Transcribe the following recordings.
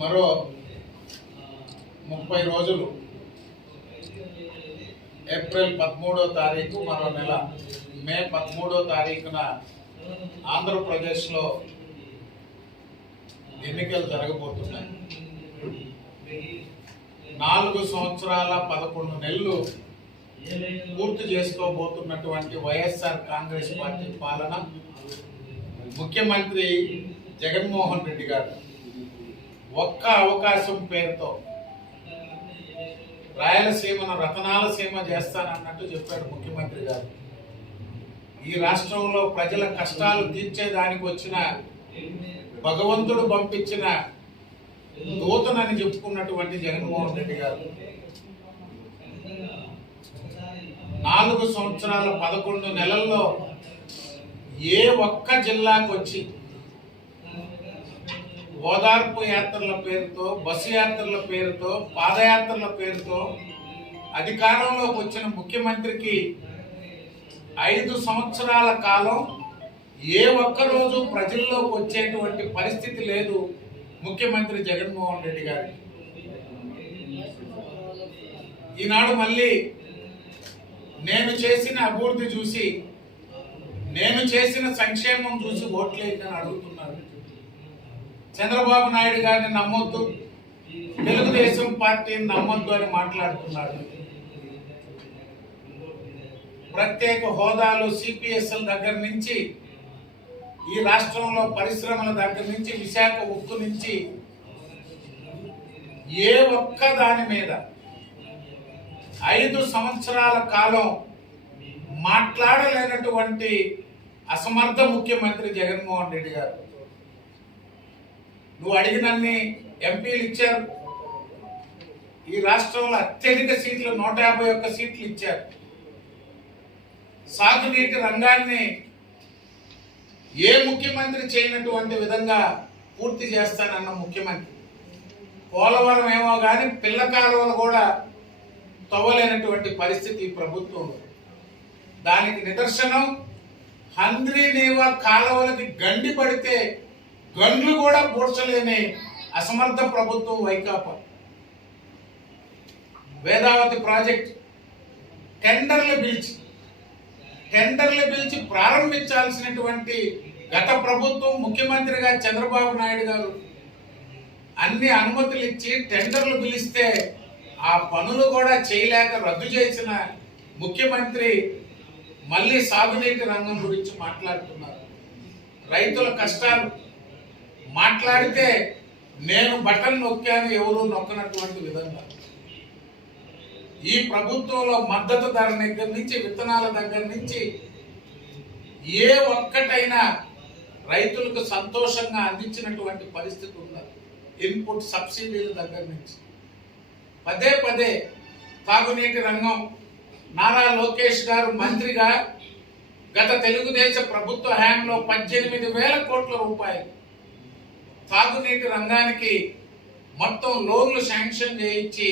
మరో ముప్పై రోజులు. ఏప్రిల్ పదమూడో తారీఖు మరో నెల. మే పదమూడో తారీఖున ఆంధ్రప్రదేశ్లో ఎన్నికలు జరగబోతున్నాయి. నాలుగు సంవత్సరాల పదకొండు నెలలు పూర్తి చేసుకోబోతున్నటువంటి వైఎస్ఆర్ కాంగ్రెస్ పార్టీ పాలన ముఖ్యమంత్రి జగన్మోహన్ రెడ్డి గారు ఒక్క అవకాశం పేరుతో రాయలసీమను రతనాల సీమ చేస్తానన్నట్టు చెప్పాడు ముఖ్యమంత్రి గారు. ఈ రాష్ట్రంలో ప్రజల కష్టాలు తీర్చేదానికి వచ్చిన భగవంతుడు పంపించిన దూతనని చెప్పుకున్నటువంటి జగన్మోహన్ రెడ్డి గారు. నాలుగు సంవత్సరాల పదకొండు నెలల్లో ఏ ఒక్క జిల్లాకు వచ్చి ఓదార్పు యాత్రల పేరుతో బస్సు యాత్రల పేరుతో పాదయాత్రల పేరుతో అధికారంలోకి వచ్చిన ముఖ్యమంత్రికి ఐదు సంవత్సరాల కాలం ఏ ఒక్క రోజు ప్రజల్లోకి వచ్చేటువంటి పరిస్థితి లేదు ముఖ్యమంత్రి జగన్మోహన్ రెడ్డి గారికి ఈనాడు మళ్ళీ నేను చేసిన అభివృద్ధి చూసి నేను చేసిన సంక్షేమం చూసి ఓట్లేదని అడుగుతున్నాను చంద్రబాబు నాయుడు గారిని నమ్మొద్దు. తెలుగుదేశం పార్టీని నమ్మొద్దు అని మాట్లాడుతున్నాడు ప్రత్యేక హోదాలు సిపిఎస్ఎల్ దగ్గర నుంచి ఈ రాష్ట్రంలో పరిశ్రమల దగ్గర నుంచి విశాఖ ఉక్కు నుంచి ఏ ఒక్క దాని మీద ఐదు సంవత్సరాల కాలం మాట్లాడలేనటువంటి అసమర్థ ముఖ్యమంత్రి జగన్మోహన్ రెడ్డి గారు. నువ్వు అడిగినన్ని ఎంపీలు ఇచ్చారు. ఈ రాష్ట్రంలో అత్యధిక సీట్లు నూట యాభై ఒక్క సీట్లు ఇచ్చారు. సాగునీటి రంగాన్ని ఏ ముఖ్యమంత్రి చేయనటువంటి విధంగా పూర్తి చేస్తానన్న ముఖ్యమంత్రి. పోలవరం ఏమో కానీ పిల్ల కాలువలు కూడా తవ్వలేనటువంటి పరిస్థితి ఈ ప్రభుత్వంలో. దానికి నిదర్శనం హంద్రీ నేవా కాలువలకి గండి పడితే గండ్లు కూడా పూడ్చలేని అసమర్థ ప్రభుత్వం వైకాపా. వేదావతి ప్రాజెక్ట్ టెండర్లు పిలిచి టెండర్లు పిలిచి ప్రారంభించాల్సినటువంటి గత ప్రభుత్వం ముఖ్యమంత్రిగా చంద్రబాబు నాయుడు గారు అన్ని అనుమతులు ఇచ్చి టెండర్లు పిలిస్తే ఆ పనులు కూడా చేయలేక రద్దు చేసిన ముఖ్యమంత్రి మళ్ళీ సాగునీటి రంగం గురించి మాట్లాడుతున్నారు. రైతుల కష్టాలు మాట్లాడితే నేను బటన్ నొక్కాను ఎవరు నొక్కనటువంటి విధంగా ఈ ప్రభుత్వంలో మద్దతు ధర దగ్గర నుంచి విత్తనాల దగ్గర నుంచి ఏ ఒక్కటైనా రైతులకు సంతోషంగా అందించినటువంటి పరిస్థితి ఉన్నది. ఇన్పుట్ సబ్సిడీల దగ్గర నుంచి. పదే పదే తాగునీటి రంగం. నారా లోకేష్ గారు మంత్రిగా గత తెలుగుదేశం ప్రభుత్వ హ్యాంగ్లో పద్దెనిమిది వేల కోట్ల రూపాయలు తాగునీటి రంగానికి మొత్తం లోన్లు శాంక్షన్ చేయించి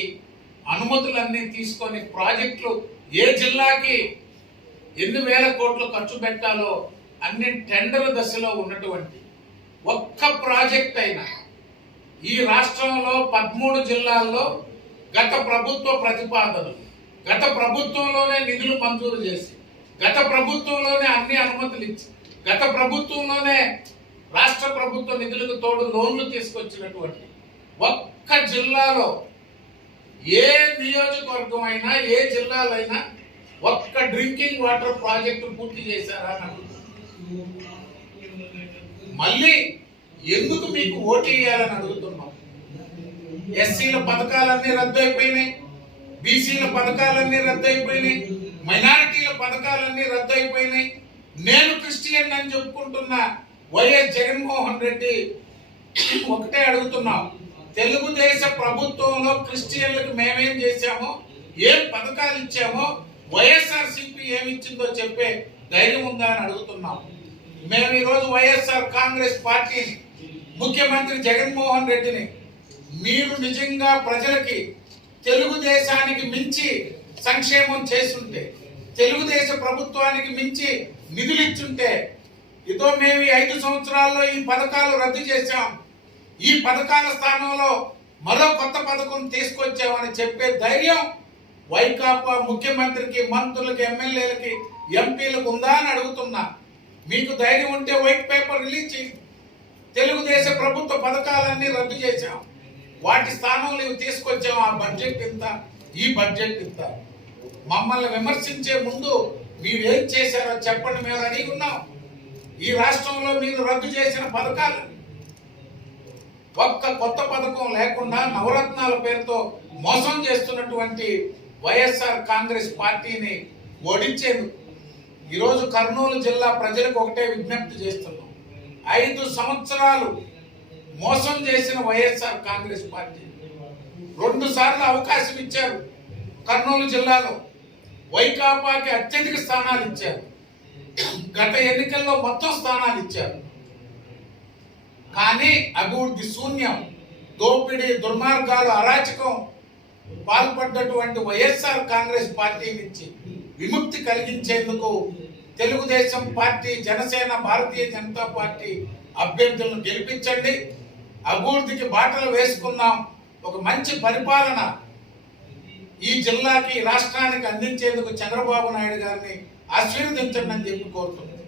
అనుమతులన్నీ తీసుకొని ప్రాజెక్టులు ఏ జిల్లాకి ఎన్ని వేల కోట్లు ఖర్చు పెట్టాలో అన్ని టెండర్ దశలో ఉన్నటువంటి ఒక్క ప్రాజెక్ట్ అయినా ఈ రాష్ట్రంలో పదమూడు జిల్లాల్లో గత ప్రభుత్వ ప్రతిపాదనలు గత ప్రభుత్వంలోనే నిధులు మంజూరు చేసి గత ప్రభుత్వంలోనే అన్ని అనుమతులు ఇచ్చి గత ప్రభుత్వంలోనే రాష్ట్ర ప్రభుత్వ నిధులకు తోడు లోన్లు తీసుకొచ్చినటువంటి ఒక్క జిల్లాలో ఏ నియోజకవర్గం అయినా ఏ జిల్లాలైనా ఒక్క డ్రింకింగ్ వాటర్ ప్రాజెక్టు పూర్తి చేశారా అని మళ్ళీ ఎందుకు మీకు ఓటు వేయాలని అడుగుతున్నాం? ఎస్సీల పథకాలన్నీ రద్దు అయిపోయినాయి బీసీల పథకాలన్నీ రద్దు అయిపోయినాయి మైనారిటీల పథకాలన్నీ రద్దు అయిపోయినాయి. నేను క్రిస్టియన్ అని చెప్పుకుంటున్నా. వైఎస్ జగన్మోహన్ రెడ్డి ఒకటే అడుగుతున్నాం. తెలుగుదేశ ప్రభుత్వంలో క్రిస్టియన్లకు మేమేం చేశామో ఏం పథకాలు ఇచ్చామో వైఎస్ఆర్ సిపి ఏమిచ్చిందో చెప్పే ధైర్యం ఉందా అని అడుగుతున్నాం. మేము ఈరోజు వైఎస్ఆర్ కాంగ్రెస్ పార్టీని ముఖ్యమంత్రి జగన్మోహన్ రెడ్డిని మీరు నిజంగా ప్రజలకి తెలుగుదేశానికి మించి సంక్షేమం చేస్తుంటే తెలుగుదేశ ప్రభుత్వానికి మించి నిధులు ఇచ్చుంటే ఇదో మేము ఈ ఐదు సంవత్సరాల్లో ఈ పథకాలు రద్దు చేశాం. ఈ పథకాల స్థానంలో మరో కొత్త పథకం తీసుకొచ్చామని చెప్పే ధైర్యం వైకాపా ముఖ్యమంత్రికి మంత్రులకి ఎమ్మెల్యేలకి ఎంపీలకు ఉందా అని అడుగుతున్నా. మీకు ధైర్యం ఉంటే వైట్ పేపర్ రిలీజ్ చేయండి తెలుగుదేశం ప్రభుత్వ పథకాలన్నీ రద్దు చేశాం. వాటి స్థానంలో ఇవి తీసుకొచ్చాం. ఆ బడ్జెట్ ఇంత ఈ బడ్జెట్ ఇంత. మమ్మల్ని విమర్శించే ముందు మీరు ఏం చేశారో చెప్పండి మేము అడిగి ఉన్నాం. ఈ రాష్ట్రంలో మీరు రద్దు చేసిన పథకాలు ఒక్క కొత్త పథకం లేకుండా నవరత్నాల పేరుతో మోసం చేస్తున్నటువంటి వైఎస్ఆర్ కాంగ్రెస్ పార్టీని ఓడించేందుకు ఈరోజు కర్నూలు జిల్లా ప్రజలకు ఒకటే విజ్ఞప్తి చేస్తున్నాం. ఐదు సంవత్సరాలు మోసం చేసిన వైఎస్ఆర్ కాంగ్రెస్ పార్టీ. రెండు సార్లు అవకాశం ఇచ్చారు కర్నూలు జిల్లాలో. వైకాపాకి అత్యధిక స్థానాలు ఇచ్చారు. గత ఎన్నికల్లో మొత్తం స్థానాలు ఇచ్చారు. కానీ అభివృద్ధి శూన్యం దోపిడీ దుర్మార్గాలు అరాచకం పాల్పడ్డటువంటి వైఎస్ఆర్ కాంగ్రెస్ పార్టీ నుంచి విముక్తి కలిగించేందుకు తెలుగుదేశం పార్టీ జనసేన భారతీయ జనతా పార్టీ అభ్యర్థులను గెలిపించండి. అభివృద్ధికి బాటలు వేసుకుందాం. ఒక మంచి పరిపాలన ఈ జిల్లాకి రాష్ట్రానికి అందించేందుకు చంద్రబాబు నాయుడు గారిని ఆశీర్వదించండి అని చెప్పి కోరుతున్నాను